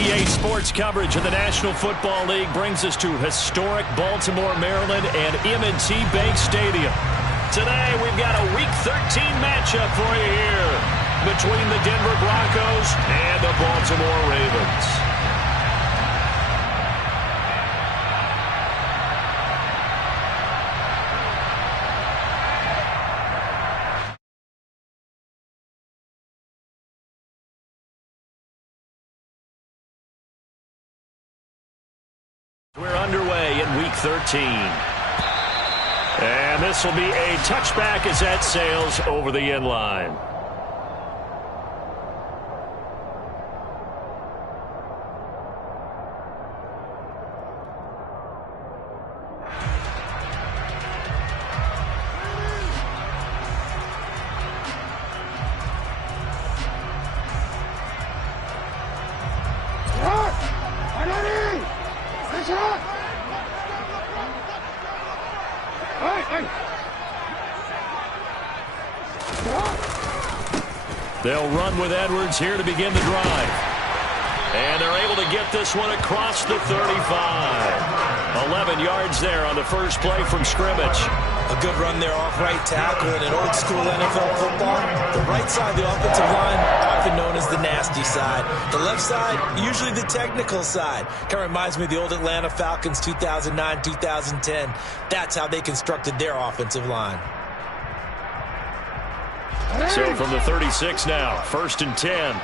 EA Sports coverage of the National Football League brings us to historic Baltimore, Maryland, and M&T Bank Stadium. Today, we've got a Week 13 matchup for you here between the Denver Broncos and the Baltimore Ravens. We're underway in Week 13. And this will be a touchback as that sails over the end line. They'll run with Edwards here to begin the drive. And they're able to get this one across the 35. 11 yards there on the first play from scrimmage. A good run there off right tackle in an old school NFL football. The right side of the offensive line, often known as the nasty side. The left side, usually the technical side. Kind of reminds me of the old Atlanta Falcons 2009-2010. That's how they constructed their offensive line. So from the 36 now, 1st and 10.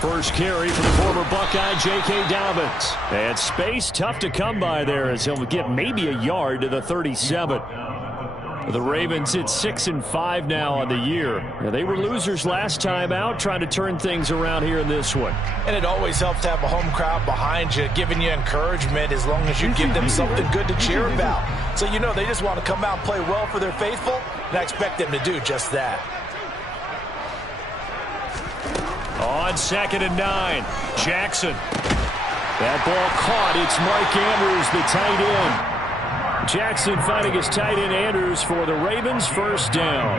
First carry for the former Buckeye, J.K. Dobbins. And space tough to come by there as he'll get maybe a yard to the 37. The Ravens at 6-5 now on the year. Now, they were losers last time out, trying to turn things around here in this one. And it always helps to have a home crowd behind you, giving you encouragement as long as you give them something good to cheer about. So you know they just want to come out and play well for their faithful, and I expect them to do just that. On 2nd and 9, Jackson. That ball caught. It's Mike Andrews, the tight end. Jackson fighting his tight end Andrews for the Ravens' first down.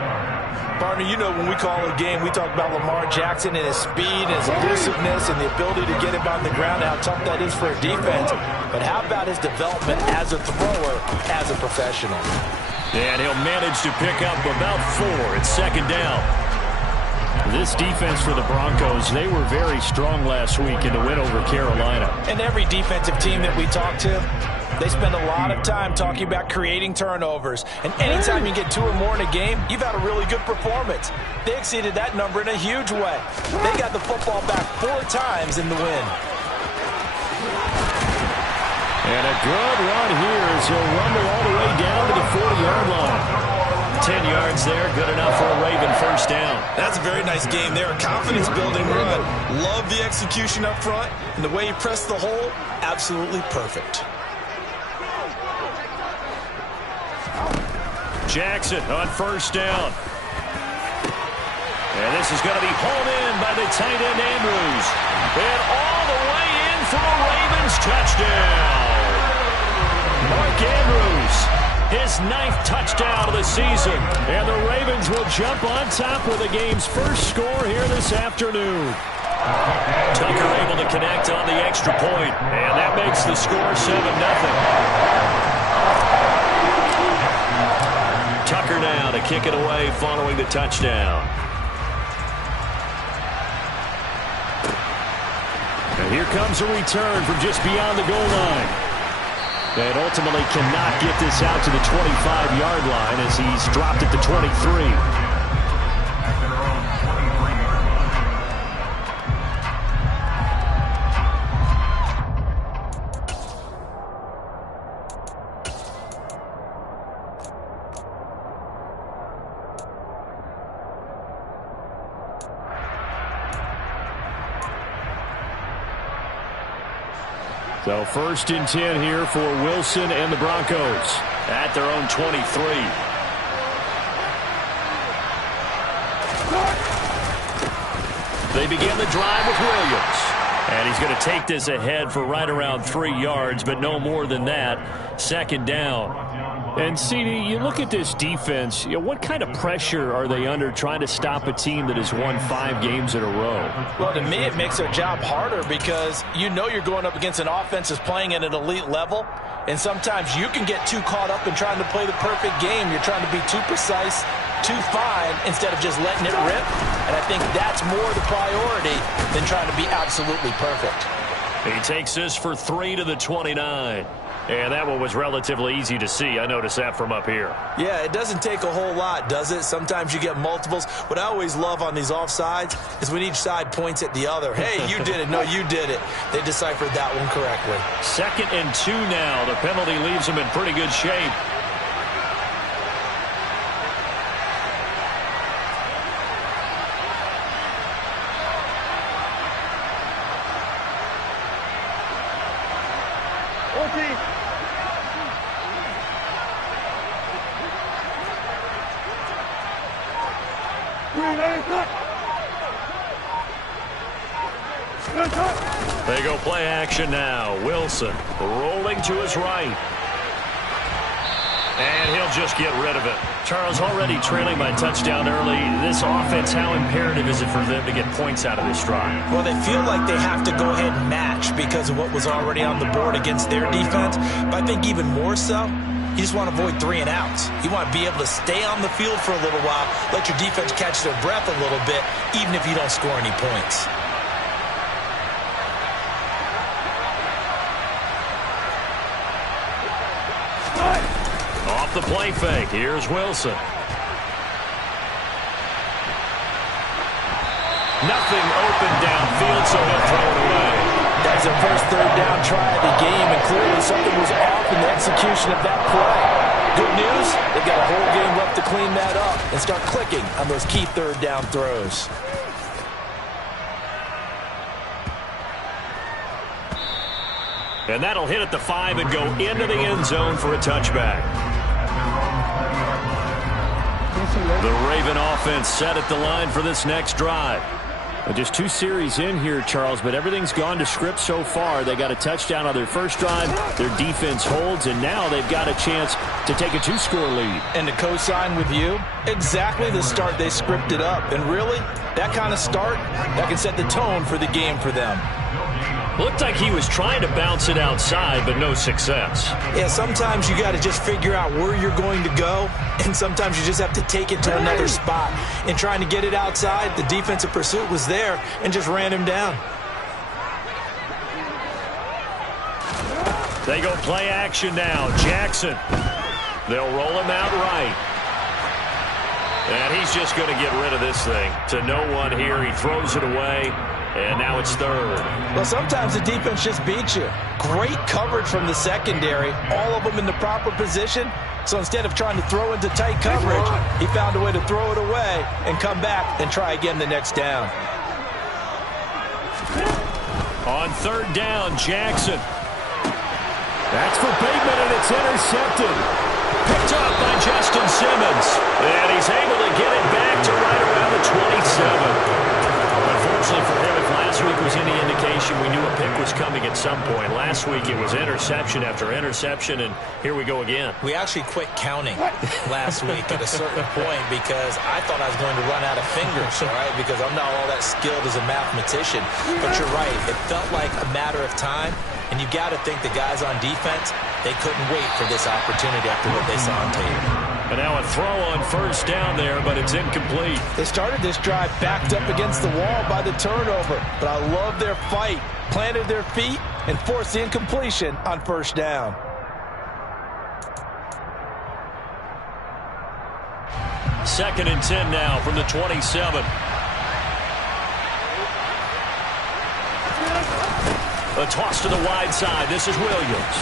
Partner, you know when we call a game, we talk about Lamar Jackson and his speed and his elusiveness and the ability to get him on the ground, how tough that is for a defense. But how about his development as a thrower, as a professional? And he'll manage to pick up about 4 at 2nd down. This defense for the Broncos, they were very strong last week in the win over Carolina. And every defensive team that we talk to, they spend a lot of time talking about creating turnovers. And anytime you get 2 or more in a game, you've had a really good performance. They exceeded that number in a huge way. They got the football back 4 times in the win. And a good run here as he'll rumble all the way down to the 40-yard line. 10 yards there, good enough for a Raven first down. That's a very nice game there. A confidence-building run. Love the execution up front. And the way he pressed the hole, absolutely perfect. Jackson on first down. And this is going to be hauled in by the tight end Andrews. And all the way in for a Ravens touchdown. Mark Andrews, his 9th touchdown of the season. And the Ravens will jump on top with the game's first score here this afternoon. Tucker able to connect on the extra point. And that makes the score 7-0. Tucker now to kick it away following the touchdown. And here comes a return from just beyond the goal line. And ultimately cannot get this out to the 25-yard line as he's dropped at the 23. So 1st and 10 here for Wilson and the Broncos at their own 23. They begin the drive with Williams. And he's going to take this ahead for right around 3 yards, but no more than that. 2nd down. And, CD, you look at this defense, what kind of pressure are they under trying to stop a team that has won 5 games in a row? Well, to me, it makes their job harder because you know you're going up against an offense that's playing at an elite level, and sometimes you can get too caught up in trying to play the perfect game. You're trying to be too precise, too fine, instead of just letting it rip, and I think that's more the priority than trying to be absolutely perfect. He takes this for 3 to the 29. And that one was relatively easy to see. I noticed that from up here. Yeah, it doesn't take a whole lot, does it? Sometimes you get multiples. What I always love on these offsides is when each side points at the other. Hey, you did it. No, you did it. They deciphered that one correctly. 2nd and 2 now. The penalty leaves them in pretty good shape. They go play action now. Wilson rolling to his right. And he'll just get rid of it. Charles, already trailing by touchdown early. This offense, how imperative is it for them to get points out of this drive? Well, they feel like they have to go ahead and match because of what was already on the board against their defense. But I think even more so, you just want to avoid 3 and outs. You want to be able to stay on the field for a little while, let your defense catch their breath a little bit, even if you don't score any points. Off the play fake. Here's Wilson. Nothing open downfield, so he'll throw it away. That's their first 3rd down try of the game, and clearly something was off in the execution of that play. Good news, they've got a whole game left to clean that up and start clicking on those key 3rd down throws. And that'll hit at the 5 and go into the end zone for a touchback. The Raven offense set at the line for this next drive. Just 2 series in here, Charles, but everything's gone to script so far. They got a touchdown on their first drive. Their defense holds, and now they've got a chance to take a 2-score lead. And to co-sign with you, exactly the start they scripted up. And really, that kind of start, that can set the tone for the game for them. Looked like he was trying to bounce it outside, but no success. Yeah, sometimes you got to just figure out where you're going to go, and sometimes you just have to take it to another spot. In trying to get it outside, the defensive pursuit was there and just ran him down. They go play action now. Jackson. They'll roll him out right. And he's just going to get rid of this thing. To no one here. He throws it away. And now it's 3rd. Well, sometimes the defense just beats you. Great coverage from the secondary. All of them in the proper position. So instead of trying to throw into tight coverage, he found a way to throw it away and come back and try again the next down. On 3rd down, Jackson. That's for Bateman, and it's intercepted. Picked up by Justin Simmons. And he's able to get it back to right around the 27. Unfortunately for him, if last week was any indication, we knew a pick was coming at some point. Last week it was interception after interception, and here we go again. We actually quit counting last week at a certain point because I thought I was going to run out of fingers, all right, because I'm not all that skilled as a mathematician. But you're right. It felt like a matter of time, and you got to think the guys on defense, they couldn't wait for this opportunity after what they saw on tape. And now a throw on 1st down there, but it's incomplete. They started this drive backed up against the wall by the turnover, but I love their fight. Planted their feet and forced the incompletion on 1st down. Second and 10 now from the 27. A toss to the wide side. This is Williams.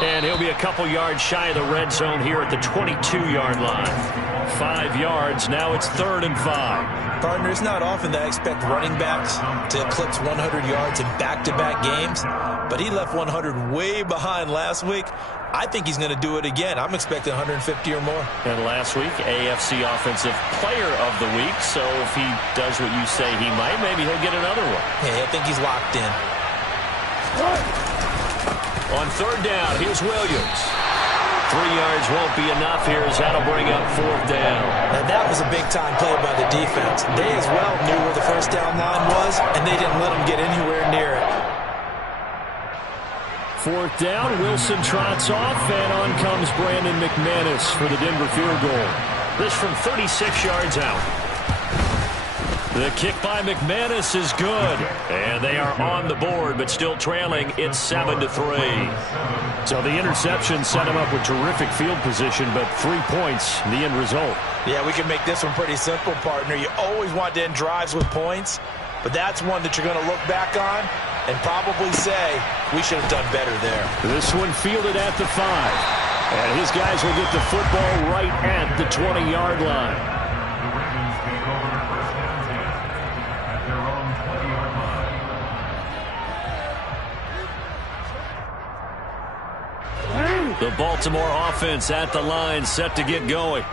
And he'll be a couple yards shy of the red zone here at the 22-yard line. 5 yards. Now it's 3rd and 5. Partner, it's not often that I expect running backs to eclipse 100 yards in back-to-back games, but he left 100 way behind last week. I think he's going to do it again. I'm expecting 150 or more. And last week, AFC Offensive Player of the Week. So if he does what you say he might, maybe he'll get another one. Yeah, I think he's locked in. On 3rd down, here's Williams. 3 yards won't be enough here as that'll bring up 4th down. Now that was a big-time play by the defense. They as well knew where the first down line was, and they didn't let them get anywhere near it. 4th down, Wilson trots off, and on comes Brandon McManus for the Denver field goal. This from 36 yards out. The kick by McManus is good, and they are on the board, but still trailing. It's 7-3. So the interception set him up with terrific field position, but 3 points, the end result. Yeah, we can make this one pretty simple, partner. You always want to end drives with points, but that's one that you're going to look back on and probably say, we should have done better there. This one fielded at the 5, and his guys will get the football right at the 20-yard line. The Baltimore offense at the line, set to get going.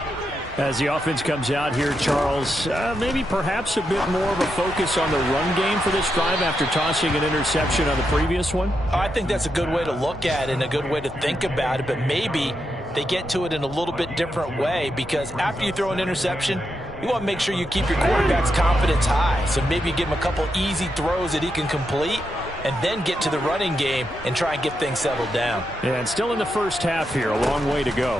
As the offense comes out here, Charles, maybe perhaps a bit more of a focus on the run game for this drive after tossing an interception on the previous one? I think that's a good way to look at it and a good way to think about it, but maybe they get to it in a little bit different way, because after you throw an interception, you want to make sure you keep your quarterback's confidence high. So maybe you give him a couple easy throws that he can complete, and then get to the running game and try and get things settled down. Yeah, and still in the first half here, a long way to go.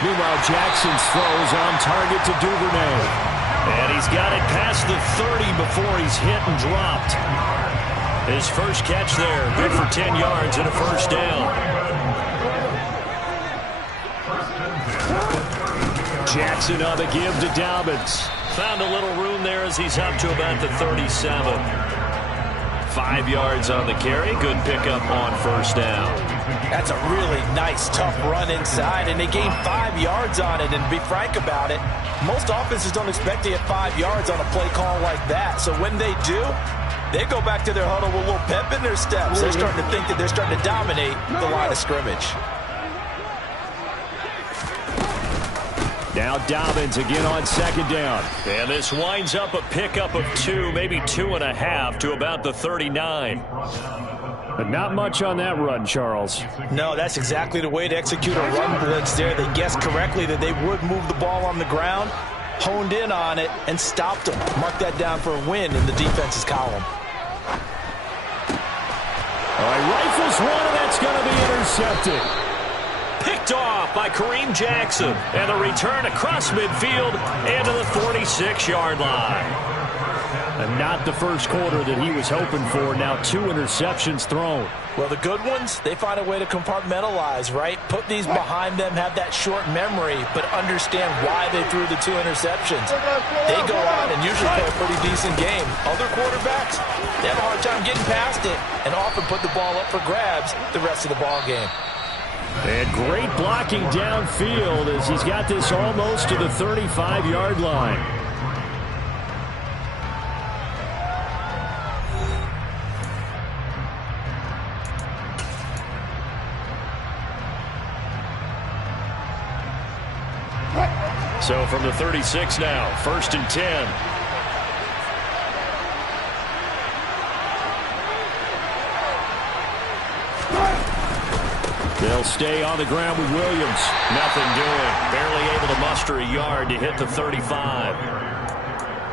Meanwhile, Jackson's throws on target to Duvernay. And he's got it past the 30 before he's hit and dropped. His first catch there, good for 10 yards and a first down. Jackson on the give to Dobbins. Found a little room there as he's up to about the 37. 5 yards on the carry. Good pickup on first down. That's a really nice, tough run inside, and they gained 5 yards on it. And to be frank about it, most offenses don't expect to get 5 yards on a play call like that. So when they do, they go back to their huddle with a little pep in their steps. They're starting to think that they're starting to dominate the line of scrimmage. Now Dobbins again on second down. And this winds up a pickup of 2, maybe 2.5 to about the 39. But not much on that run, Charles. No, that's exactly the way to execute a run blitz there. They guessed correctly that they would move the ball on the ground, honed in on it, and stopped them. Mark that down for a win in the defense's column. All right, rifles one, and that's going to be intercepted. Picked off by Kareem Jackson. And a return across midfield into the 46-yard line. And not the first quarter that he was hoping for. Now 2 interceptions thrown. Well, the good ones, they find a way to compartmentalize, right? Put these behind them, have that short memory, but understand why they threw the 2 interceptions. They go out and usually play a pretty decent game. Other quarterbacks, they have a hard time getting past it and often put the ball up for grabs the rest of the ball game. And great blocking downfield as he's got this almost to the 35-yard line. So from the 36 now, 1st and 10. They'll stay on the ground with Williams. Nothing doing. Barely able to muster a yard to hit the 35.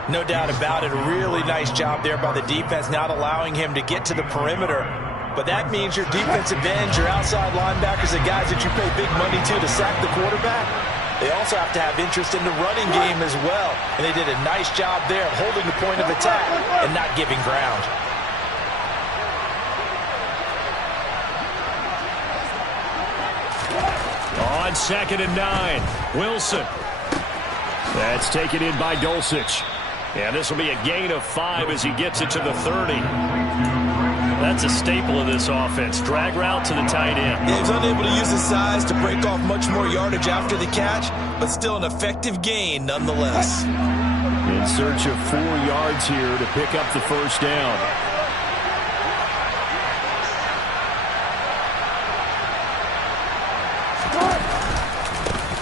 No doubt about it. A really nice job there by the defense, not allowing him to get to the perimeter. But that means your defensive ends, your outside linebackers, the guys that you pay big money to sack the quarterback, they also have to have interest in the running game as well. And they did a nice job there of holding the point of attack and not giving ground. On 2nd and 9, Wilson. That's taken in by Dulcich. And this will be a gain of 5 as he gets it to the 30. That's a staple of this offense. Drag route to the tight end. Yeah, he was unable to use his size to break off much more yardage after the catch, but still an effective gain nonetheless. In search of 4 yards here to pick up the first down.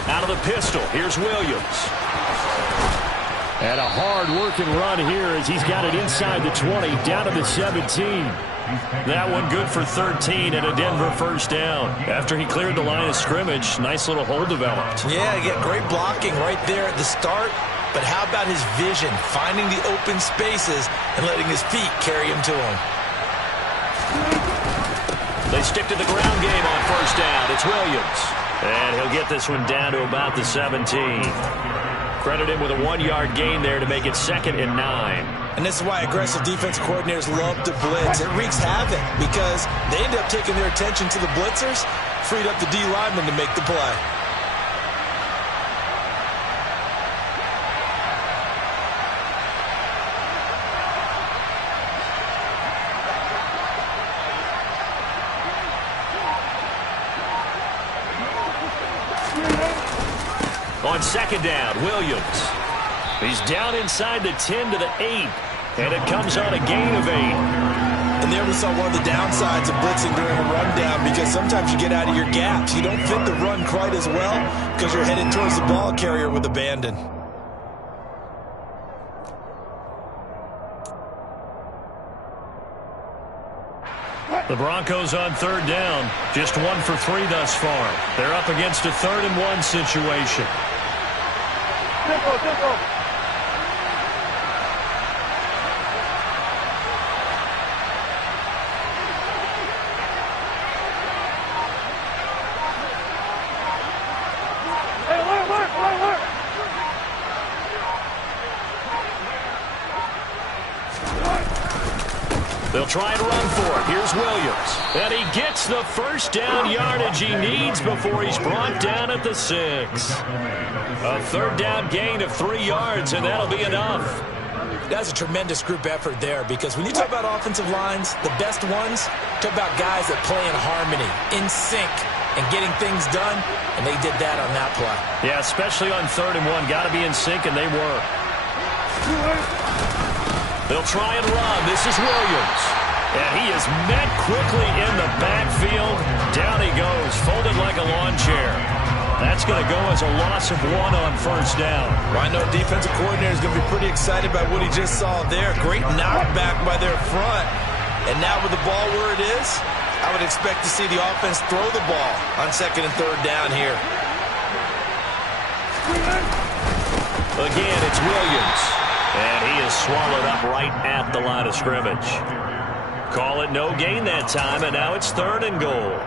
Out of the pistol, here's Williams. And a hard-working run here as he's got it inside the 20, down to the 17. That one good for 13 and a Denver first down. After he cleared the line of scrimmage, nice little hole developed. Yeah, great blocking right there at the start. But how about his vision, finding the open spaces and letting his feet carry him to him? They stick to the ground game on first down. It's Williams. And he'll get this one down to about the 17. Credit him with a 1-yard gain there to make it 2nd and 9. And this is why aggressive defense coordinators love to blitz. It wreaks havoc because they end up taking their attention to the blitzers, freed up the D lineman to make the play. On 2nd down, Williams. He's down inside the 10 to the 8. And it comes on a gain of 8. And there we saw one of the downsides of blitzing during a rundown because sometimes you get out of your gaps. You don't fit the run quite as well because you're headed towards the ball carrier with abandon. The Broncos on 3rd down. Just 1 for 3 thus far. They're up against a 3rd and 1 situation. They'll try and run for it. Here's Williams. And he gets the first down yardage he needs before he's brought down at the 6. A 3rd down gain of 3 yards, and that'll be enough. That's a tremendous group effort there because when you talk about offensive lines, the best ones, talk about guys that play in harmony, in sync, and getting things done, and they did that on that play. Yeah, especially on 3rd and 1. Got to be in sync, and they were. They'll try and run. This is Williams. And he is met quickly in the backfield. Down he goes, folded like a lawn chair. That's going to go as a loss of 1 on first down. Well, I know defensive coordinator is going to be pretty excited about what he just saw there. Great knockback by their front. And now with the ball where it is, I would expect to see the offense throw the ball on 2nd and 3rd down here. Again, it's Williams. And he is swallowed up right at the line of scrimmage. Call it no gain that time, and now it's 3rd and goal.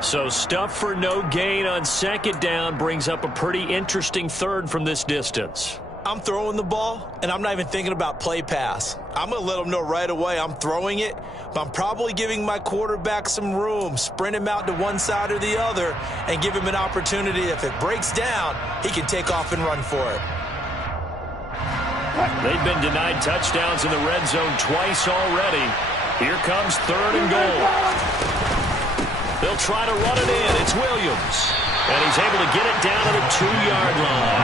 So stuff for no gain on 2nd down brings up a pretty interesting 3rd from this distance. I'm throwing the ball, and I'm not even thinking about play pass. I'm going to let them know right away I'm throwing it, but I'm probably giving my quarterback some room, sprint him out to one side or the other, and give him an opportunity. If it breaks down, he can take off and run for it. They've been denied touchdowns in the red zone twice already. Here comes 3rd and goal. They'll try to run it in. It's Williams. And he's able to get it down to the 2-yard line.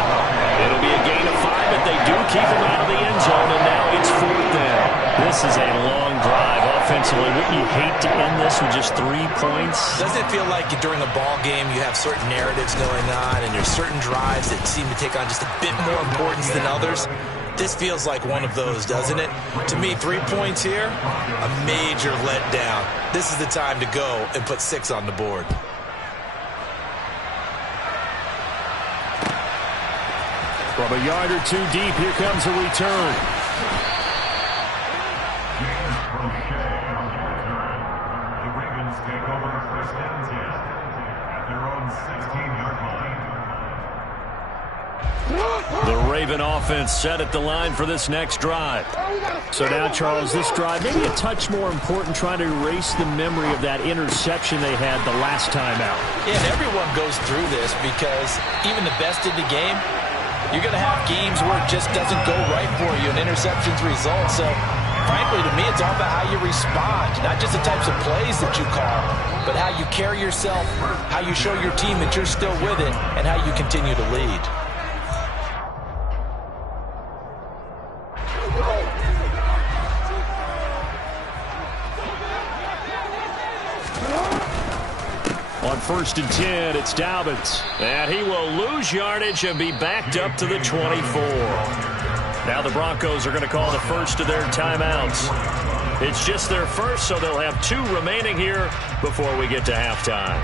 It'll be a gain of 5, but they do keep him out of the end zone, and now it's 4th down. This is a long drive offensively. Wouldn't you hate to end this with just 3 points? Doesn't it feel like during a ball game you have certain narratives going on, and there's certain drives that seem to take on just a bit more importance than others? This feels like one of those, doesn't it? To me, 3 points here, a major letdown. This is the time to go and put 6 on the board. From a yard or 2 deep, here comes a return. The Ravens take over first and 10 at their own 16-yard line. The Raven offense set at the line for this next drive. So now, Charles, this drive maybe a touch more important, trying to erase the memory of that interception they had the last time out. Yeah, and everyone goes through this because even the best in the game, you're going to have games where it just doesn't go right for you and interceptions result. So, frankly, to me, it's all about how you respond, not just the types of plays that you call, but how you carry yourself, how you show your team that you're still with it, and how you continue to lead. On 1st and 10, it's Dobbins. And he will lose yardage and be backed up to the 24. Now the Broncos are going to call the first of their timeouts. It's just their first, so they'll have 2 remaining here before we get to halftime.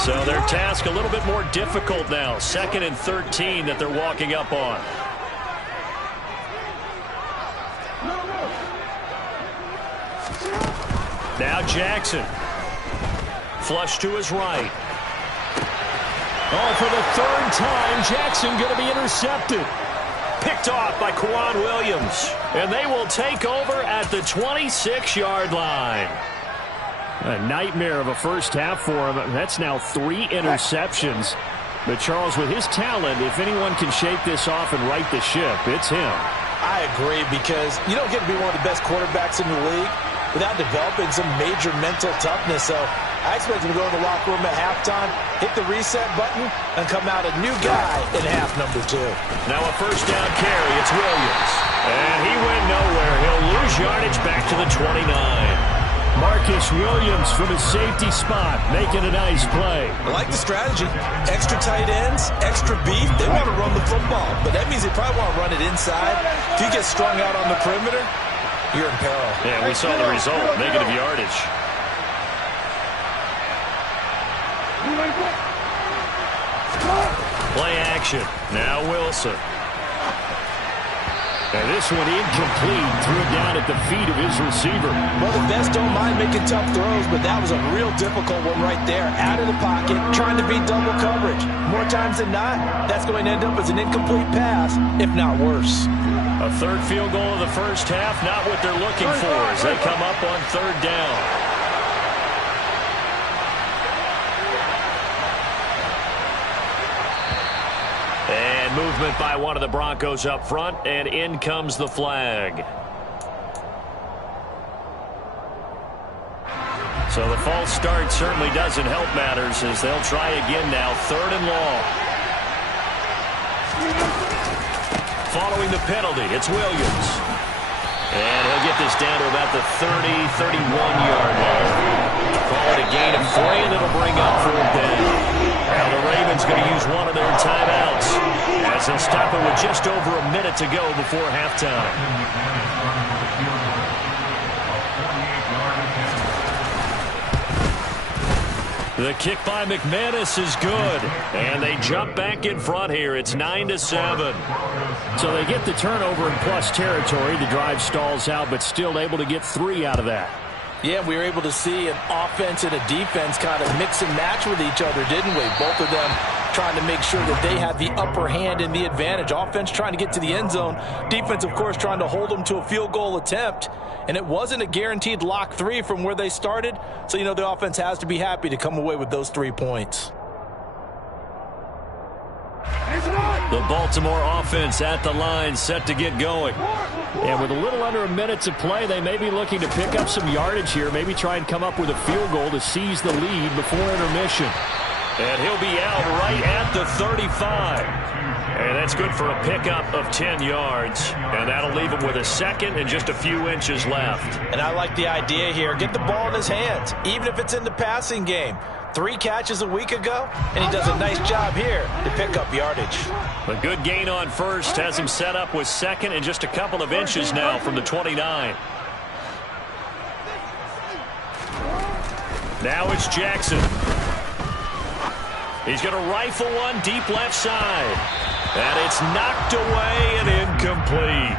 So their task a little bit more difficult now. 2nd and 13 that they're walking up on. Now Jackson. Flush to his right. Oh, for the 3rd time, Jackson going to be intercepted. Picked off by Kwan Williams. And they will take over at the 26-yard line. A nightmare of a first half for him. That's now 3 interceptions. But, Charles, with his talent, if anyone can shake this off and right the ship, it's him. I agree, because you don't get to be one of the best quarterbacks in the league without developing some major mental toughness. So I expect him to go in the locker room at halftime, hit the reset button, and come out a new guy in half number 2. Now a first down carry. It's Williams. And he went nowhere. He'll lose yardage back to the 29. Marcus Williams from his safety spot making a nice play. I like the strategy. Extra tight ends, extra beef. They want to run the football, but that means they probably want to run it inside. If you get strung out on the perimeter, you're in peril. Yeah, we saw the result. Negative yardage. Play action. Now Wilson. And this one incomplete. Threw it down at the feet of his receiver. Well, the best don't mind making tough throws, but that was a real difficult one right there. Out of the pocket, trying to beat double coverage. More times than not, that's going to end up as an incomplete pass, if not worse. A 3rd field goal of the first half, not what they're looking for as they come up on 3rd down. And movement by one of the Broncos up front, and in comes the flag. So the false start certainly doesn't help matters as they'll try again now. 3rd and long. Following the penalty, it's Williams. And he'll get this down to about the 31-yard line. Call it a gain of 3, and it'll bring up 4th down. Now the Ravens going to use one of their timeouts as they'll stop it with just over a minute to go before halftime. The kick by McManus is good, and they jump back in front here. It's 9-7. So they get the turnover in plus territory. The drive stalls out, but still able to get 3 out of that. Yeah, we were able to see an offense and a defense kind of mix and match with each other, didn't we? Both of them trying to make sure that they had the upper hand and the advantage. Offense trying to get to the end zone. Defense, of course, trying to hold them to a field goal attempt. And it wasn't a guaranteed lock 3 from where they started. So, you know, the offense has to be happy to come away with those 3 points. The Baltimore offense at the line, set to get going. And with a little under a minute to play, they may be looking to pick up some yardage here, maybe try and come up with a field goal to seize the lead before intermission. And he'll be out right at the 35. And that's good for a pickup of 10 yards. And that'll leave him with a 2nd and just a few inches left. And I like the idea here. Get the ball in his hands, even if it's in the passing game. 3 catches a week ago, and he does a nice job here to pick up yardage. A good gain on first has him set up with 2nd and just a couple of inches now from the 29. Now it's Jackson. He's going to rifle one deep left side. And it's knocked away and incomplete.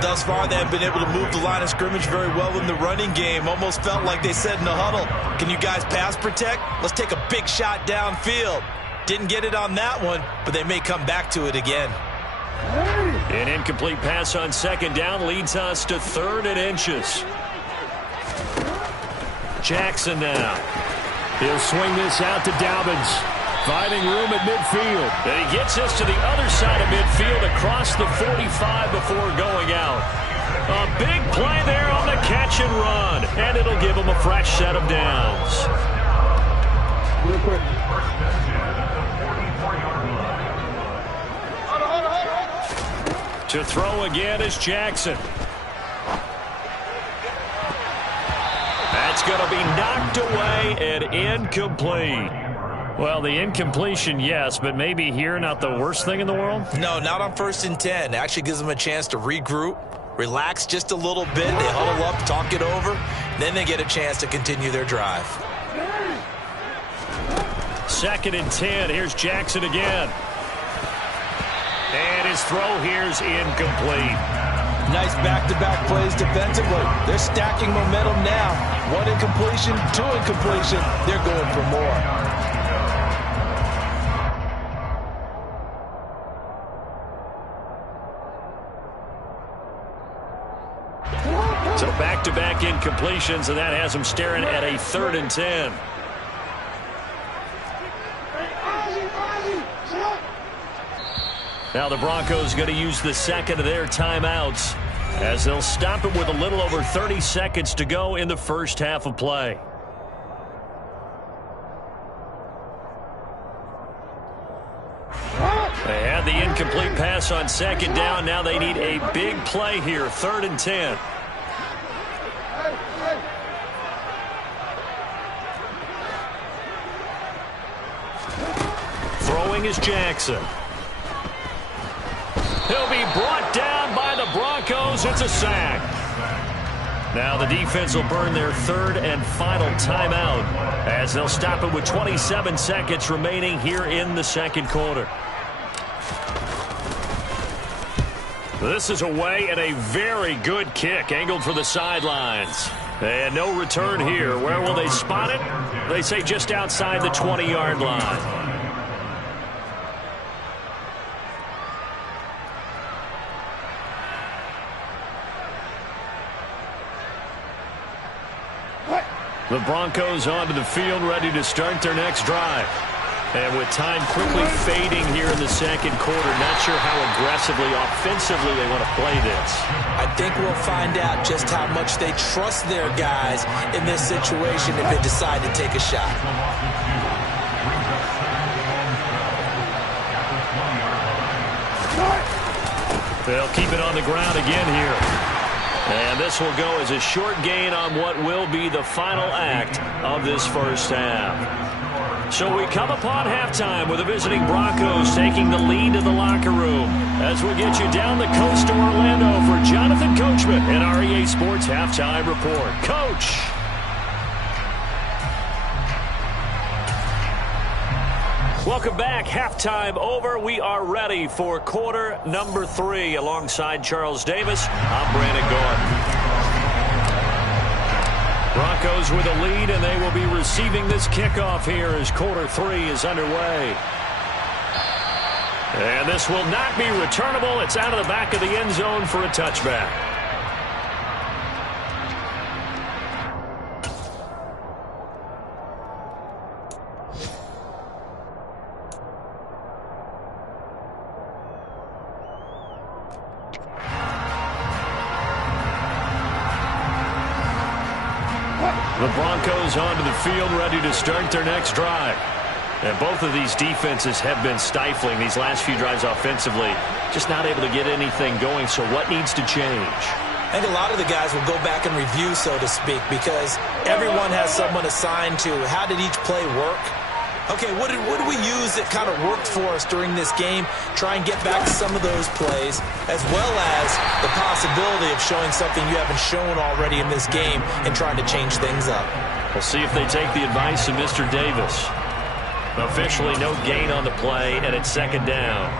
Thus far, they have been able to move the line of scrimmage very well in the running game. Almost felt like they said in the huddle, can you guys pass protect? Let's take a big shot downfield. Didn't get it on that one, but they may come back to it again. An incomplete pass on 2nd down leads us to 3rd and inches. Jackson now. He'll swing this out to Dobbins. Finding room at midfield. And he gets us to the other side of midfield across the 45 before going out. A big play there on the catch and run. And it'll give him a fresh set of downs. Real quick. To throw again is Jackson. That's going to be knocked away and incomplete. Well, the incompletion, yes, but maybe here not the worst thing in the world? No, not on 1st and 10. It actually gives them a chance to regroup, relax just a little bit. They huddle up, talk it over. Then they get a chance to continue their drive. 2nd and 10. Here's Jackson again. And his throw here's incomplete. Nice back-to-back plays defensively. They're stacking momentum now. 1 incompletion, 2 incompletion. They're going for more. So back-to-back incompletions, and that has them staring at a 3rd and 10. Now the Broncos going to use the 2nd of their timeouts as they'll stop it with a little over 30 seconds to go in the first half of play. They had the incomplete pass on 2nd down. Now they need a big play here, 3rd and 10. Throwing is Jackson. He'll be brought down by the Broncos. It's a sack. Now the defense will burn their 3rd and final timeout as they'll stop it with 27 seconds remaining here in the 2nd quarter. This is away and a very good kick angled for the sidelines. And no return here. Where will they spot it? They say just outside the 20-yard line. The Broncos onto the field, ready to start their next drive. And with time quickly fading here in the 2nd quarter, not sure how aggressively, offensively they want to play this. I think we'll find out just how much they trust their guys in this situation if they decide to take a shot. They'll keep it on the ground again here. And this will go as a short gain on what will be the final act of this first half. So we come upon halftime with the visiting Broncos taking the lead to the locker room as we get you down the coast to Orlando for Jonathan Coachman and our EA Sports Halftime Report. Coach. Welcome back. Halftime over. We are ready for quarter number 3. Alongside Charles Davis, I'm Brandon Gordon. Broncos with a lead, and they will be receiving this kickoff here as quarter 3 is underway. And this will not be returnable. It's out of the back of the end zone for a touchback. The Broncos onto the field, ready to start their next drive. And both of these defenses have been stifling these last few drives offensively. Just not able to get anything going, so what needs to change? I think a lot of the guys will go back and review, so to speak, because everyone has someone assigned to how did each play work. Okay, what did we use that kind of worked for us during this game? Try and get back to some of those plays, as well as the possibility of showing something you haven't shown already in this game and trying to change things up. We'll see if they take the advice of Mr. Davis. Officially no gain on the play, and it's 2nd down.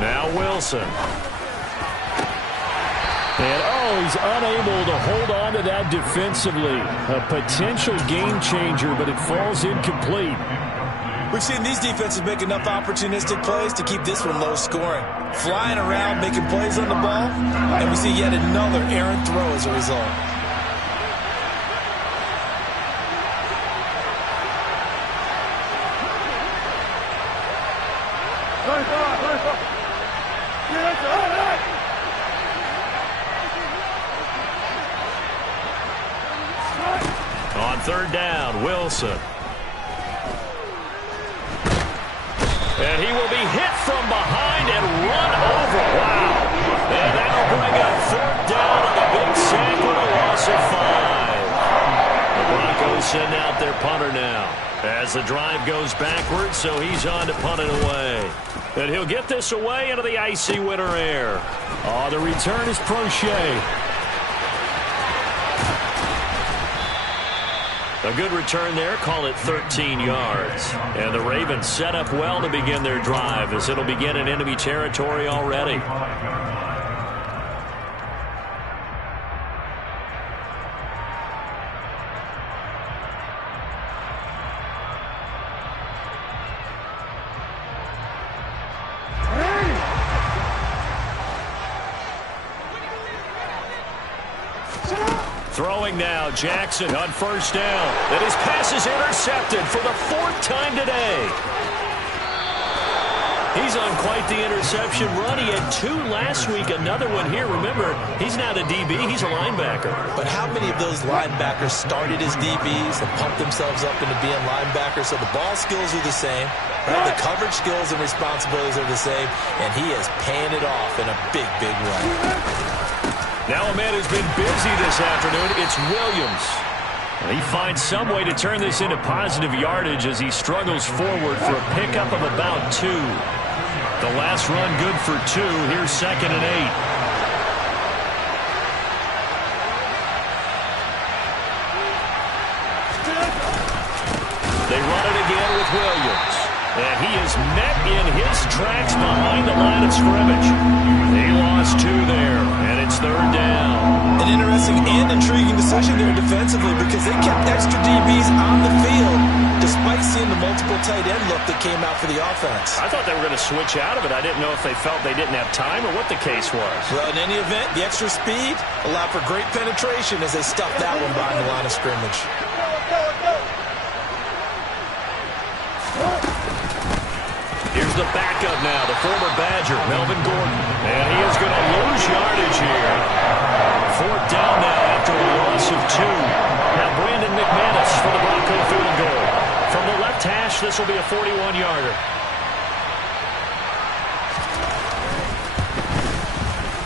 Now Wilson. And, he's unable to hold on to that defensively. A potential game changer, but it falls incomplete. We've seen these defenses make enough opportunistic plays to keep this one low scoring. Flying around, making plays on the ball, and we see yet another errant throw as a result. third down, Wilson. And he will be hit from behind and run over. Wow. And that'll bring up third down on the big sack with a loss of 5. The Broncos send out their punter now as the drive goes backwards, so he's on to punt it away. And he'll get this away into the icy winter air. Oh, the return is Prochet. A good return there, call it 13 yards. And the Ravens set up well to begin their drive as it'll begin in enemy territory already. Throwing now, Jackson on first down. And his pass is intercepted for the 4th time today. He's on quite the interception run. He had 2 last week, another one here. Remember, he's not a DB, he's a linebacker. But how many of those linebackers started as DBs and pumped themselves up into being linebackers? So the ball skills are the same, right? The coverage skills and responsibilities are the same, and he is paying it off in a big, big way. Now a man who's been busy this afternoon, it's Williams. And he finds some way to turn this into positive yardage as he struggles forward for a pickup of about 2. The last run good for 2. Here's 2nd and 8. They run it again with Williams. And he is met in his tracks behind the line of scrimmage. He lost 2 there, and it's 3rd down. An interesting and intriguing decision there defensively because they kept extra DBs on the field despite seeing the multiple tight end look that came out for the offense. I thought they were going to switch out of it. I didn't know if they felt they didn't have time or what the case was. Well, in any event, the extra speed allowed for great penetration as they stuffed that one behind the line of scrimmage. Here's the backup now, the former Badger, Melvin Gordon. And he is going to lose yardage here. 4th down now after a loss of 2. Now Brandon McManus for the Bronco field goal. From the left hash, this will be a 41-yarder.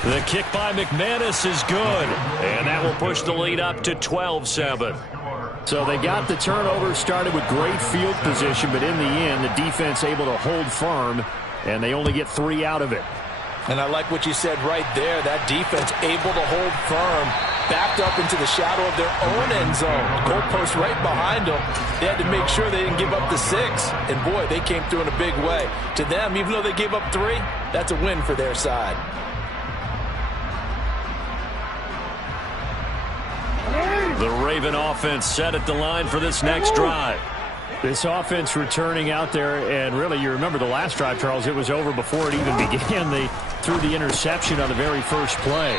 The kick by McManus is good. And that will push the lead up to 12-7. So they got the turnover started with great field position, but in the end, the defense able to hold firm, and they only get 3 out of it. And I like what you said right there. That defense able to hold firm, backed up into the shadow of their own end zone. Goalpost right behind them. They had to make sure they didn't give up the 6. And, boy, they came through in a big way. To them, even though they gave up 3, that's a win for their side. The Raven offense set at the line for this next drive. This offense returning out there, and really, you remember the last drive, Charles, it was over before it even began. They threw the interception on the very first play.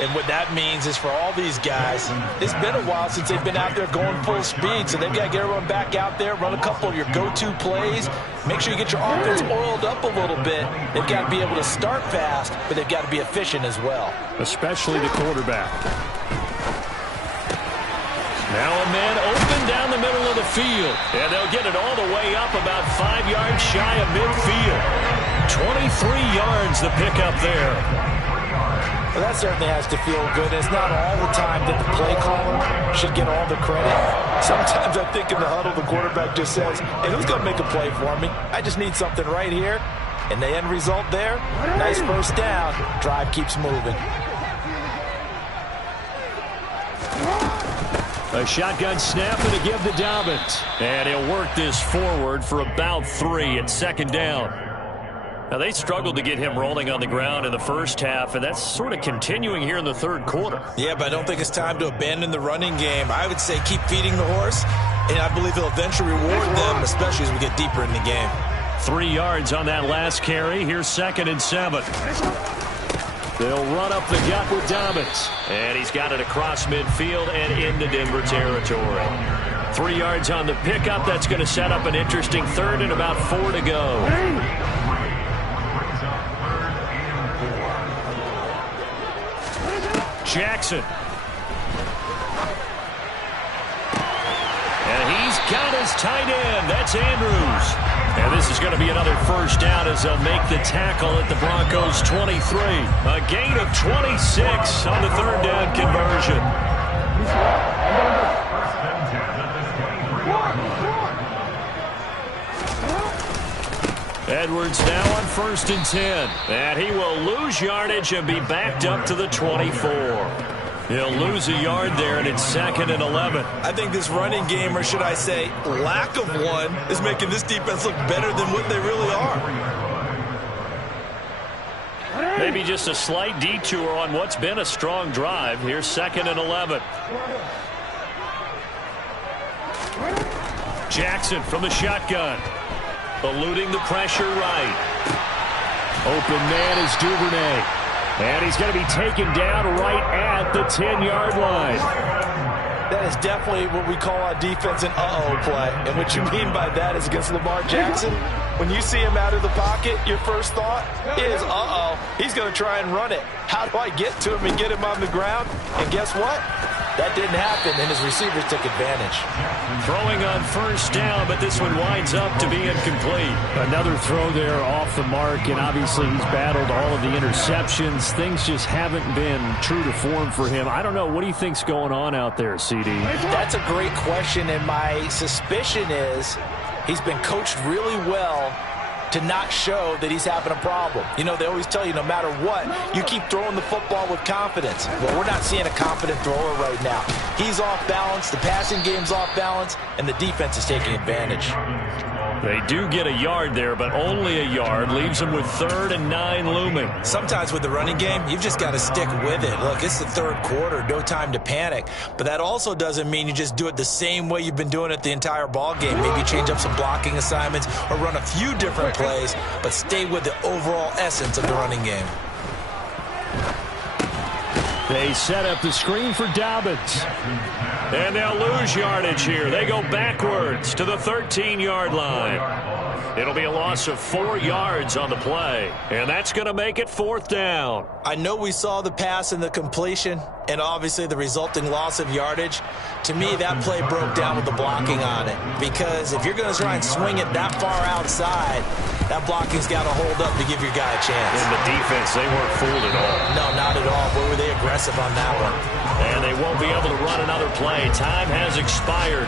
And what that means is for all these guys, it's been a while since they've been out there going full speed, so they've got to get everyone back out there, run a couple of your go-to plays, make sure you get your offense oiled up a little bit. They've got to be able to start fast, but they've got to be efficient as well. Especially the quarterback. Now a man open down the middle of the field, and they'll get it all the way up about 5 yards shy of midfield. 23 yards the pickup there. Well, that certainly has to feel good. It's not all the time that the play caller should get all the credit. Sometimes I think in the huddle the quarterback just says, hey, who's going to make a play for me? I just need something right here. And the end result there, nice first down. Drive keeps moving. A shotgun snap and a give to Dobbins. And he'll work this forward for about 3 at 2nd down. Now, they struggled to get him rolling on the ground in the first half, and that's sort of continuing here in the 3rd quarter. Yeah, but I don't think it's time to abandon the running game. I would say keep feeding the horse, and I believe he'll eventually reward them, especially as we get deeper in the game. 3 yards on that last carry. Here's 2nd and 7. They'll run up the gut with Dobbins. And he's got it across midfield and into Denver territory. 3 yards on the pickup. That's going to set up an interesting 3rd and about 4 to go. Jackson. his tight end. That's Andrews. And this is going to be another first down as they'll make the tackle at the Broncos' 23. A gain of 26 on the third down conversion. Edwards now on 1st and 10. And he will lose yardage and be backed up to the 24. He'll lose a yard there, and it's 2nd and 11. I think this running game, or should I say lack of one, is making this defense look better than what they really are. Maybe just a slight detour on what's been a strong drive. Here's 2nd and 11. Jackson from the shotgun. Eluding the pressure right. Open man is Duvernay. And he's going to be taken down right at the 10-yard line. That is definitely what we call on defense an uh-oh play. And what you mean by that is against Lamar Jackson, when you see him out of the pocket, your first thought is, uh-oh, he's going to try and run it. How do I get to him and get him on the ground? And guess what? That didn't happen, and his receivers took advantage. Throwing on 1st down, but this one winds up to be incomplete. Another throw there off the mark, and obviously he's battled all of the interceptions. Things just haven't been true to form for him. I don't know. What do you think's going on out there, CD? That's a great question, and my suspicion is he's been coached really well to not show that he's having a problem. You know, they always tell you no matter what, you keep throwing the football with confidence. Well, we're not seeing a confident thrower right now. He's off balance, the passing game's off balance, and the defense is taking advantage. They do get a yard there, but only a yard. Leaves them with 3rd and 9 looming. Sometimes with the running game, you've just got to stick with it. Look, it's the 3rd quarter, no time to panic. But that also doesn't mean you just do it the same way you've been doing it the entire ball game. Maybe change up some blocking assignments or run a few different plays, but stay with the overall essence of the running game. They set up the screen for Dobbins. And they'll lose yardage here. They go backwards to the 13-yard line. It'll be a loss of 4 yards on the play. And that's going to make it 4th down. I know we saw the pass and the completion and obviously the resulting loss of yardage. To me, that play broke down with the blocking on it. Because if you're going to try and swing it that far outside, that blocking's got to hold up to give your guy a chance. In the defense, they weren't fooled at all. No, not at all. Boy, were they aggressive on that one. And they won't be able to run another play. Time has expired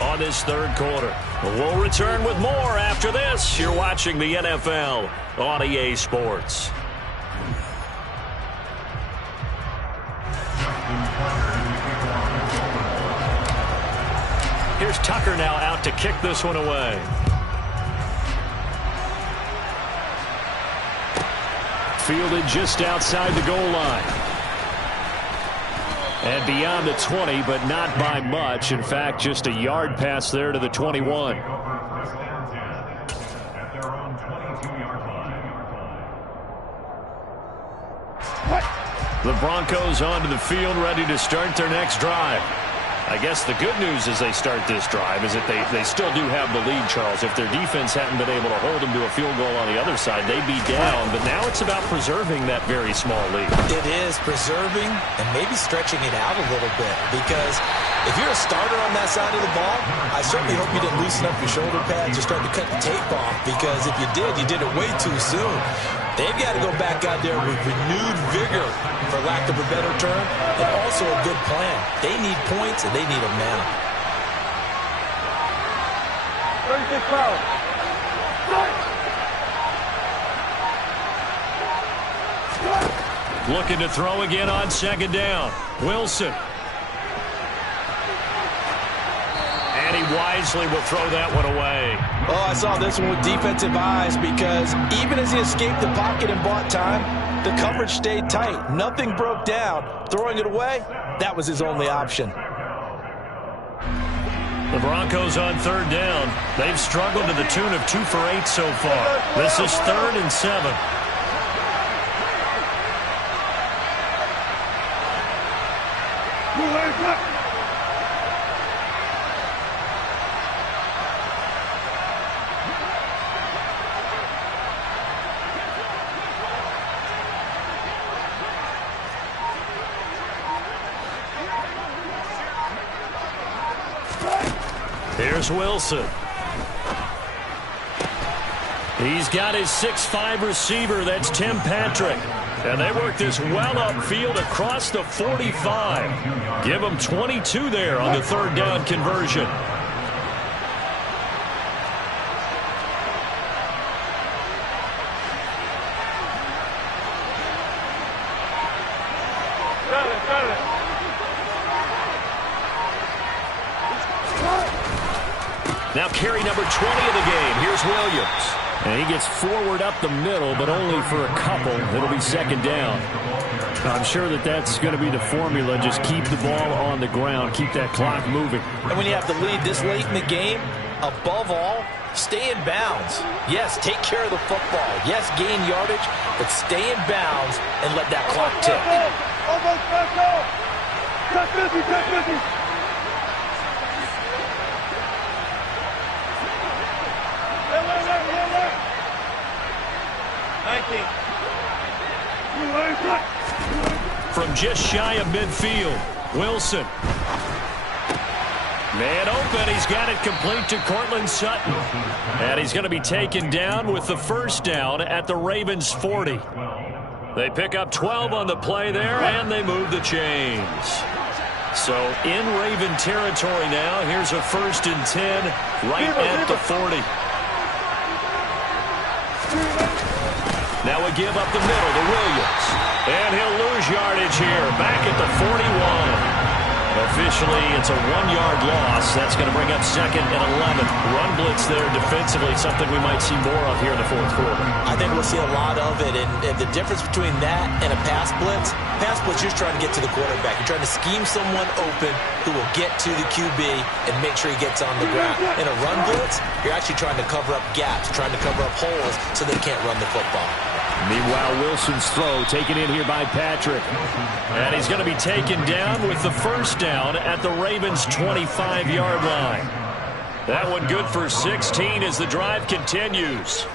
on this 3rd quarter. We'll return with more after this. You're watching the NFL on EA Sports. Here's Tucker now out to kick this one away. Fielded just outside the goal line. And beyond the 20, but not by much. In fact, just a yard pass there to the 21. The Broncos onto the field, ready to start their next drive. I guess the good news as they start this drive is that they still do have the lead, Charles. If their defense hadn't been able to hold them to a field goal on the other side, they'd be down. But now it's about preserving that very small lead. It is preserving and maybe stretching it out a little bit. Because if you're a starter on that side of the ball, I certainly hope you didn't loosen up your shoulder pads or start to cut the tape off. Because if you did it way too soon. They've got to go back out there with renewed vigor, for lack of a better term, and also a good plan. They need points, and they need them now. 36 pounds. Looking to throw again on 2nd down. Wilson. And he wisely will throw that one away. Oh, I saw this one with defensive eyes because even as he escaped the pocket and bought time, the coverage stayed tight. Nothing broke down. Throwing it away, that was his only option. The Broncos on 3rd down. They've struggled to the tune of 2 for 8 so far. This is 3rd and 7. Here's Wilson. He's got his 6'5" receiver. That's Tim Patrick. And they work this well upfield across the 45. Give them 22 there on the third down conversion. Now carry number 20 of the game. Here's Williams. And he gets forward up the middle, but only for a couple. It'll be second down. I'm sure that's going to be the formula. Just keep the ball on the ground. Keep that clock moving. And when you have the lead this late in the game, above all, stay in bounds. Yes, take care of the football. Yes, gain yardage, but stay in bounds and let that clock tick. Almost back off. Touch 50. From just shy of midfield, Wilson. Man open. He's got it complete to Cortland Sutton. And he's going to be taken down with the first down at the Ravens 40. They pick up 12 on the play there, and they move the chains. So in Raven territory now. Here's a 1st and 10 right at the 40. Now a give up the middle to Williams. And he'll lose yardage here. Back at the 41. Officially, it's a 1-yard loss. That's going to bring up 2nd and 11. Run blitz there defensively, something we might see more of here in the fourth quarter. I think we'll see a lot of it. And the difference between that and a pass blitz, you're trying to get to the quarterback. You're trying to scheme someone open who will get to the QB and make sure he gets on the ground. In a run blitz, you're actually trying to cover up gaps, trying to cover up holes so they can't run the football. Meanwhile, Wilson's throw taken in here by Patrick. And he's going to be taken down with the first down at the Ravens' 25-yard line. That one good for 16 as the drive continues.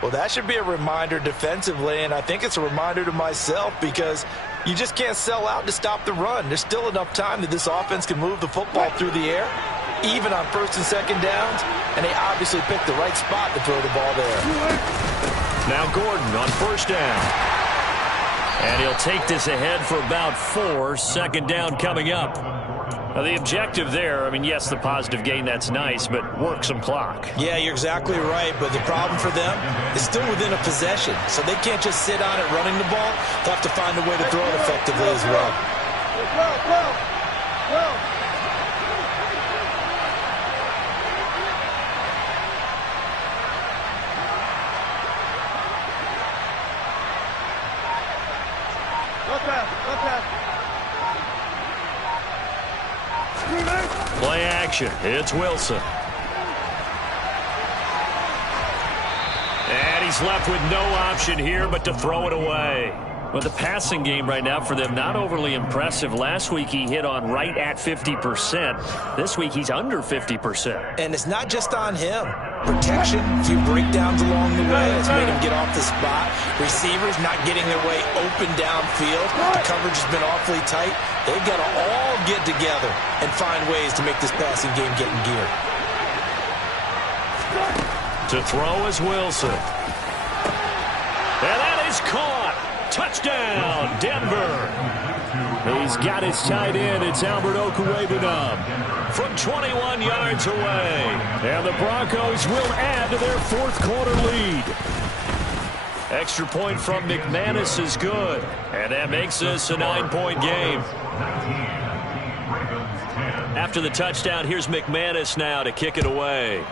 Well, that should be a reminder defensively, and I think it's a reminder to myself because you just can't sell out to stop the run. There's still enough time that this offense can move the football through the air, even on 1st and 2nd downs, and they obviously picked the right spot to throw the ball there. Now Gordon on 1st down. And he'll take this ahead for about 4. 2nd down coming up. Now the objective there, yes, the positive gain, that's nice, but work some clock. Yeah, you're exactly right, but the problem for them is still within a possession, so they can't just sit on it running the ball. They'll have to find a way to throw it effectively as well. Play action. It's Wilson. And he's left with no option here but to throw it away. Well, the passing game right now for them, not overly impressive. Last week he hit on right at 50%. This week he's under 50%. And it's not just on him. Protection, a few breakdowns along the way. It's made him get off the spot. Receivers not getting their way open downfield. The coverage has been awfully tight. They've got to all get together and find ways to make this passing game get in gear. To throw is Wilson. And that is caught. Touchdown, Denver. He's got his tight end. It's Albert Okwuegbunam from 21 yards away. And the Broncos will add to their fourth quarter lead. Extra point from McManus is good. And that makes this a 9-point game. After the touchdown, here's McManus now to kick it away.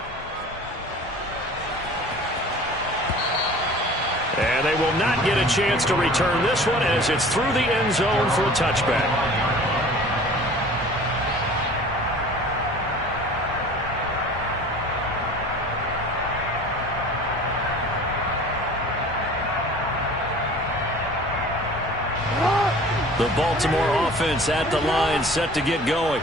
And they will not get a chance to return this one as it's through the end zone for a touchback. The Baltimore offense at the line, set to get going.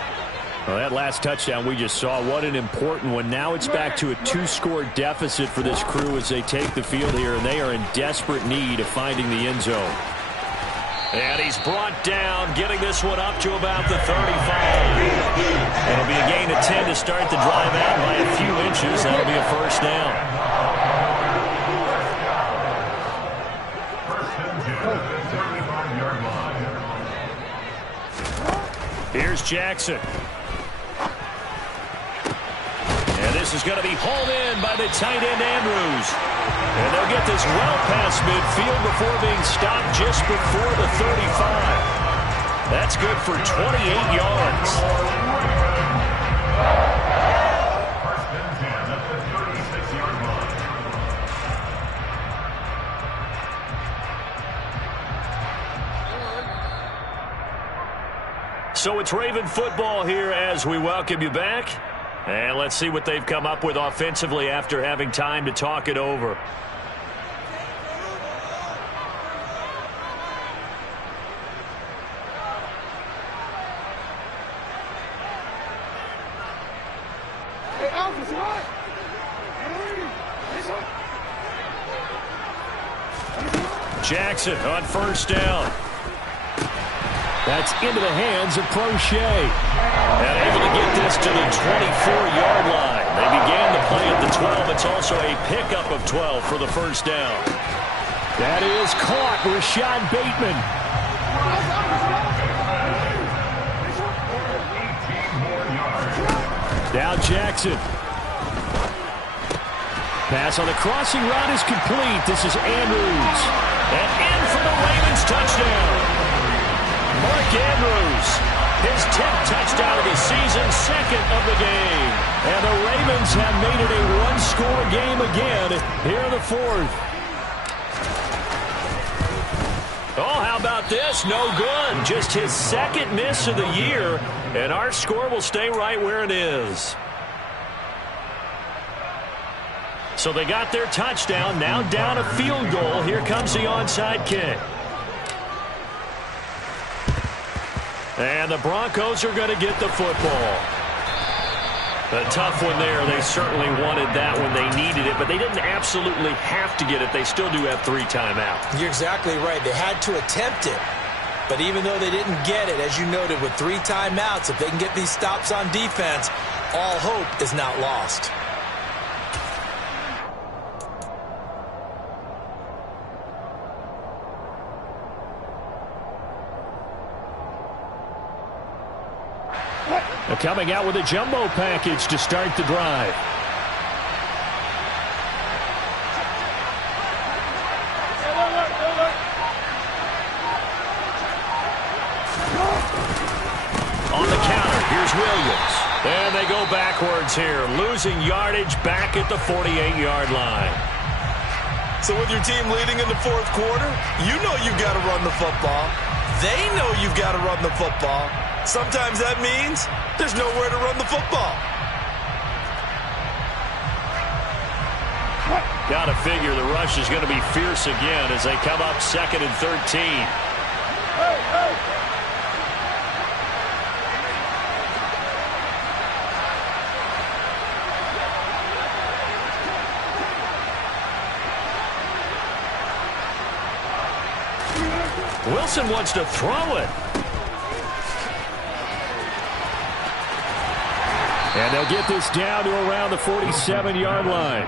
Well, that last touchdown we just saw, what an important one. Now it's back to a 2-score deficit for this crew as they take the field here, and they are in desperate need of finding the end zone. And he's brought down, getting this one up to about the 35. It'll be a gain of 10 to start the drive out by a few inches. That'll be a first down. Here's Jackson. And this is going to be hauled in by the tight end, Andrews. And they'll get this well past midfield before being stopped just before the 35. That's good for 28 yards. First and 10 at the 36-yard line. So it's Raven football here as we welcome you back. And let's see what they've come up with offensively after having time to talk it over. Jackson on first down. That's into the hands of Crochet. And able to get this to the 24-yard line. They began the play at the 12. It's also a pickup of 12 for the first down. That is caught. Rashad Bateman. Now Jackson. Pass on the crossing route is complete. This is Andrews. And in for the Ravens touchdown. Mark Andrews, his 10th touchdown of the season, second of the game. And the Ravens have made it a one-score game again here in the fourth. Oh, how about this? No good. Just his second miss of the year, and our score will stay right where it is. So they got their touchdown, now down a field goal. Here comes the onside kick. And the Broncos are going to get the football. A tough one there. They certainly wanted that when they needed it, but they didn't absolutely have to get it. They still do have 3 timeouts. You're exactly right. They had to attempt it. But even though they didn't get it, as you noted, with 3 timeouts, if they can get these stops on defense, all hope is not lost. Coming out with a jumbo package to start the drive. On the counter, here's Williams. And they go backwards here, losing yardage back at the 48-yard line. So with your team leading in the fourth quarter, you know you've got to run the football. They know you've got to run the football. Sometimes that means there's nowhere to run the football. Got to figure the rush is going to be fierce again as they come up 2nd and 13. Wilson wants to throw it. And they'll get this down to around the 47-yard line.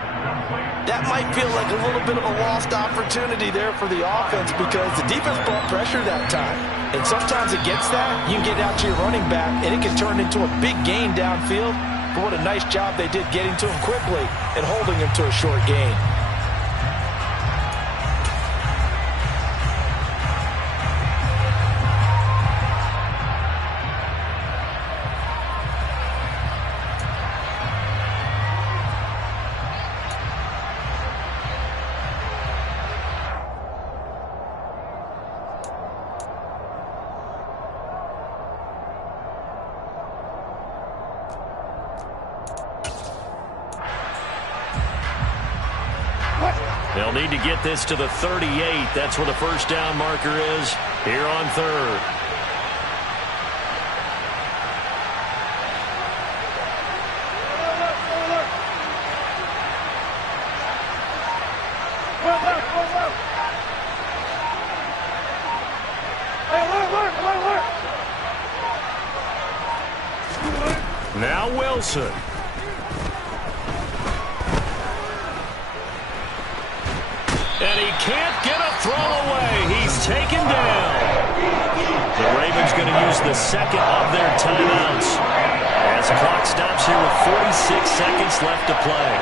That might feel like a little bit of a lost opportunity there for the offense because the defense brought pressure that time. And sometimes against that, you can get out to your running back, and it can turn into a big gain downfield. But what a nice job they did getting to him quickly and holding him to a short gain. They'll need to get this to the 38. That's where the first down marker is here on 3rd. Now Wilson. And he can't get a throw away. He's taken down. The Ravens going to use the second of their timeouts as the clock stops here with 46 seconds left to play.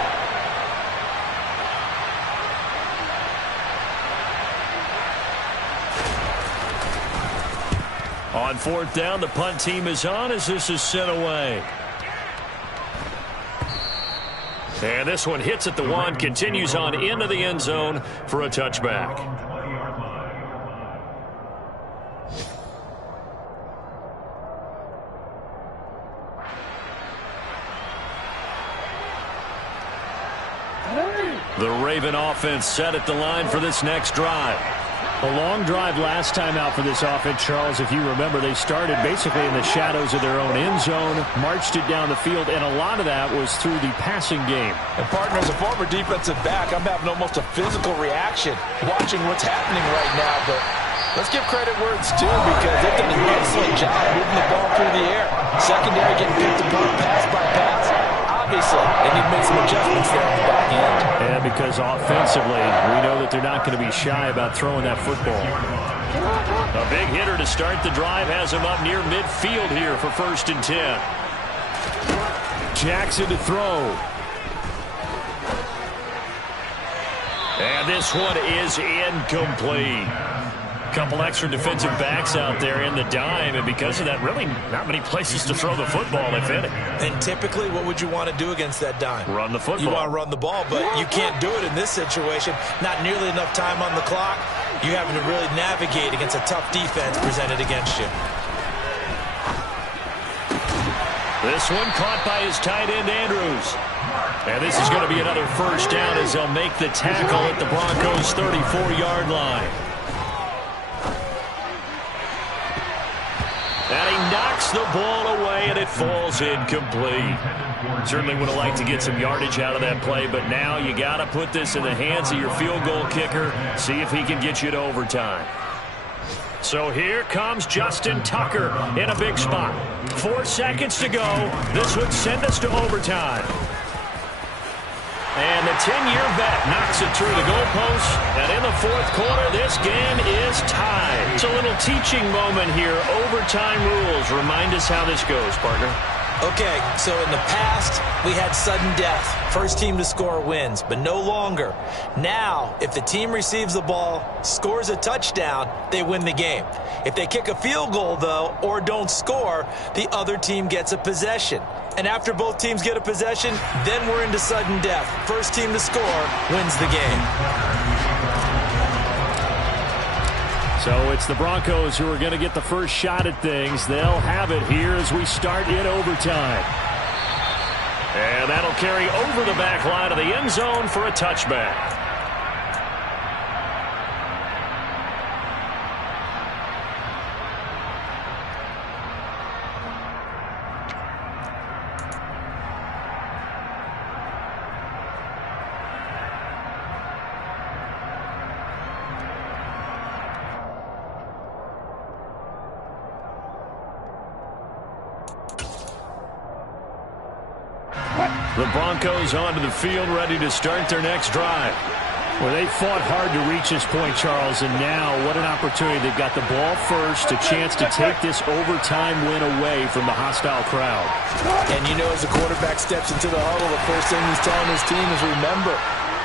On fourth down, the punt team is on as this is sent away. And this one hits at the one, continues on into the end zone for a touchback. The Raven offense set at the line for this next drive. A long drive last time out for this offense, Charles. If you remember, they started basically in the shadows of their own end zone, marched it down the field, and a lot of that was through the passing game. And partner, as a former defensive back, I'm having almost a physical reaction watching what's happening right now. But let's give credit where it's due because they've done an excellent job moving the ball through the air. Secondary getting picked apart pass by pass. Obviously, they need to make some adjustments there on the back end. Yeah, because offensively, we know that they're not going to be shy about throwing that football. A big hitter to start the drive has him up near midfield here for 1st and 10. Jackson to throw. And this one is incomplete. Couple extra defensive backs out there in the dime, and because of that, really not many places to throw the football, if any. And typically, what would you want to do against that dime? Run the football. You want to run the ball, but you can't do it in this situation. Not nearly enough time on the clock. You're having to really navigate against a tough defense presented against you. This one caught by his tight end, Andrews. And this is going to be another first down as they'll make the tackle at the Broncos' 34-yard line. And he knocks the ball away, and it falls incomplete. Certainly would have liked to get some yardage out of that play, but now you got to put this in the hands of your field goal kicker, see if he can get you to overtime. So here comes Justin Tucker in a big spot. 4 seconds to go. This would send us to overtime. And the 10-year vet knocks it through the goalpost. And in the fourth quarter, this game is tied. It's a little teaching moment here. Overtime rules. Remind us how this goes, partner. Okay, so in the past, we had sudden death. First team to score wins, but no longer. Now, if the team receives the ball, scores a touchdown, they win the game. If they kick a field goal, though, or don't score, the other team gets a possession. And after both teams get a possession, then we're into sudden death. First team to score wins the game. So it's the Broncos who are going to get the first shot at things. They'll have it here as we start in overtime. And that'll carry over the back line of the end zone for a touchback. The Broncos onto the field, ready to start their next drive. Well, they fought hard to reach this point, Charles, and now what an opportunity. They've got the ball first, a chance to take this overtime win away from the hostile crowd. And you know, as the quarterback steps into the huddle, the first thing he's telling his team is, remember,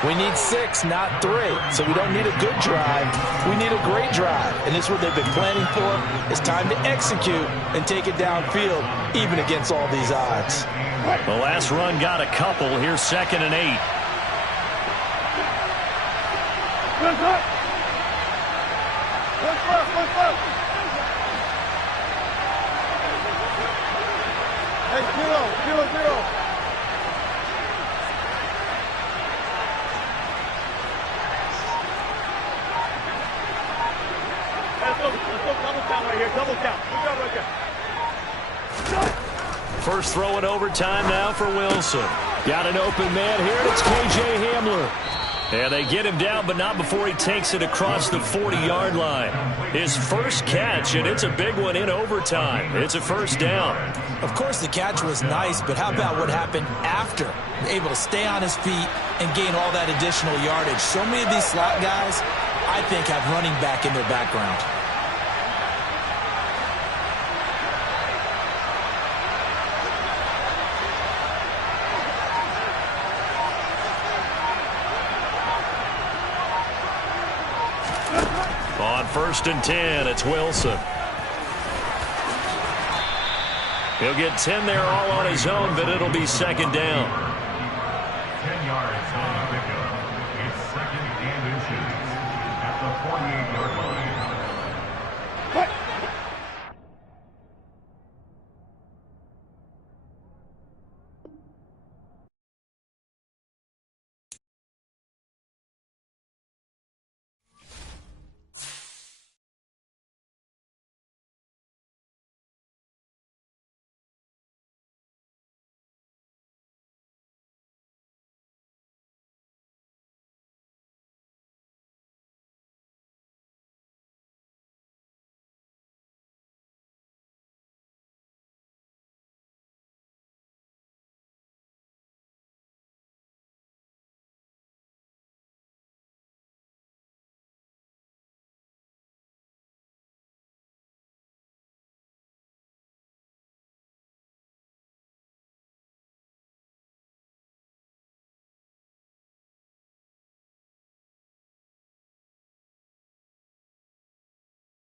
we need 6, not 3. So we don't need a good drive. We need a great drive. And this is what they've been planning for. It's time to execute and take it downfield, even against all these odds. The last run got a couple. Here's 2nd and 8. Let's go. Hey, 0-0-0. Let's go double down right here. Double down. Good job right there. First throw in overtime now for Wilson. Got an open man here, and it's K.J. Hamler. And they get him down, but not before he takes it across the 40-yard line. His first catch, and it's a big one in overtime. It's a first down. Of course, the catch was nice, but how about what happened after? Able to stay on his feet and gain all that additional yardage. So many of these slot guys, I think, have running back in their background. On 1st and 10, it's Wilson. He'll get 10 there all on his own, but it'll be second down. 10 yards on the pickup. It's second and inches at the 48-yard line.